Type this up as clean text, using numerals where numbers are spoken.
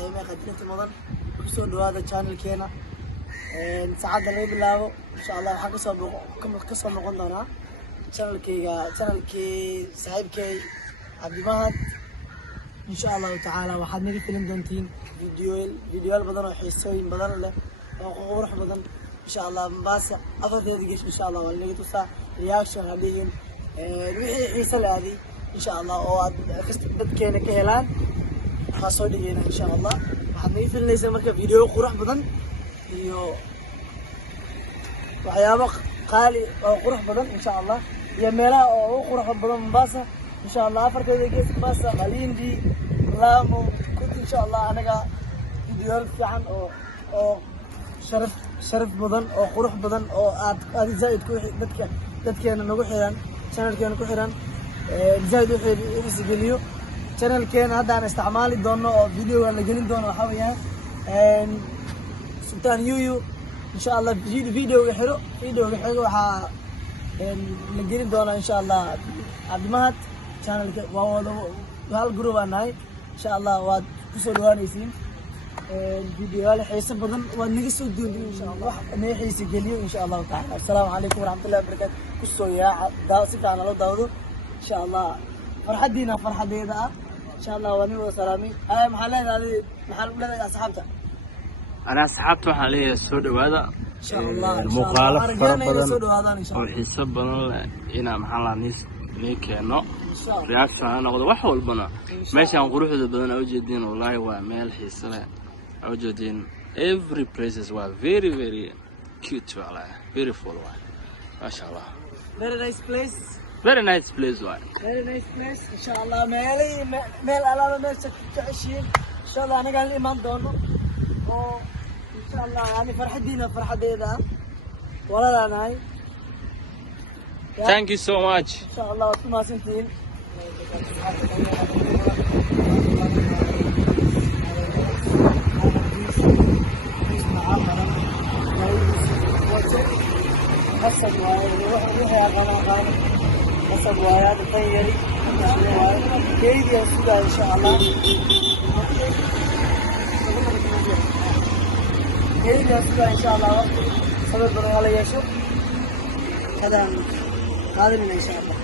qiimaha qadrinta mudan kusoo dhawaada channelkeena saacada laga bilaabo insha Allah waxaan kasoo noqon doonaa channelkeyga saaxiibkay Cabdimahad insha Allah taala waxaad naga filan doontiin fiidiyoyaal badan oo xiisooyin badan leh oo qurux badan insha Allah Mombasa afarteeda gees insha Allah waa laga tusaa reaction hadhiin wixii xiiso leeyahay insha Allah oo aad dadkeena ka helaan soo dhigayna insha Allah waxaad naga filanaysaa marka fiidiyo qurux badan iyo waxyaabo qaali oo qurux badan insha Allah iyo meelaha oo qurux badan Mombasa insha Allah afarteeda gees Mombasa Malindi Lamu كنت إن شاء الله أنا فيديو fiican oo sharaf badan oo qurux badan oo aad zaid ku dadkeena nagu xiran channelkeena ku xiran zaid wixii isgeliyo channelkeena hadda aan isticmaali doono oo video la gelin doono waxa weeyaan Sultan Yuyu إن شاء الله فيديو xiro waxa la gelin doona إن شاء الله Cabdimahad channelka waa hal group aan nahay إن شاء الله واد كسر وانيسين الفيديو هذا حيصير بدن ونقص الدين إن شاء الله ما يحيس جليو إن شاء الله تعالى السلام عليكم ورحمة الله وبركاته كسر يا داسك أنا لو داودو إن شاء الله فرحة دينا فرحة دينا إن شاء الله وني وسلامي هاي محلين هذه محل ولا أصحابته أنا أصحابته حاليا السود وهذا إن شاء الله المخالف فرق وحساب بدن هنا محل نيس نيكينو reaction أنا قد واحد والبنا ماشي عن قروح البدن أوجدين والله ومال حسنا أوجدين every places were very cute والله beautiful والله ما شاء الله very nice place والله very nice place إن شاء الله مال على مال تعيشين إن شاء الله أنا قال لي ما ندونه إن شاء الله يعني فرحة دينا فرحة دينا ولا لا ناي thank you so much إن شاء الله وما سنتين حسب ويا غنى حسب ويا تطيري كيف يسوع إن شاء الله كيف يسوع إن شاء الله صبر بنا على يسوع هذا من إن شاء الله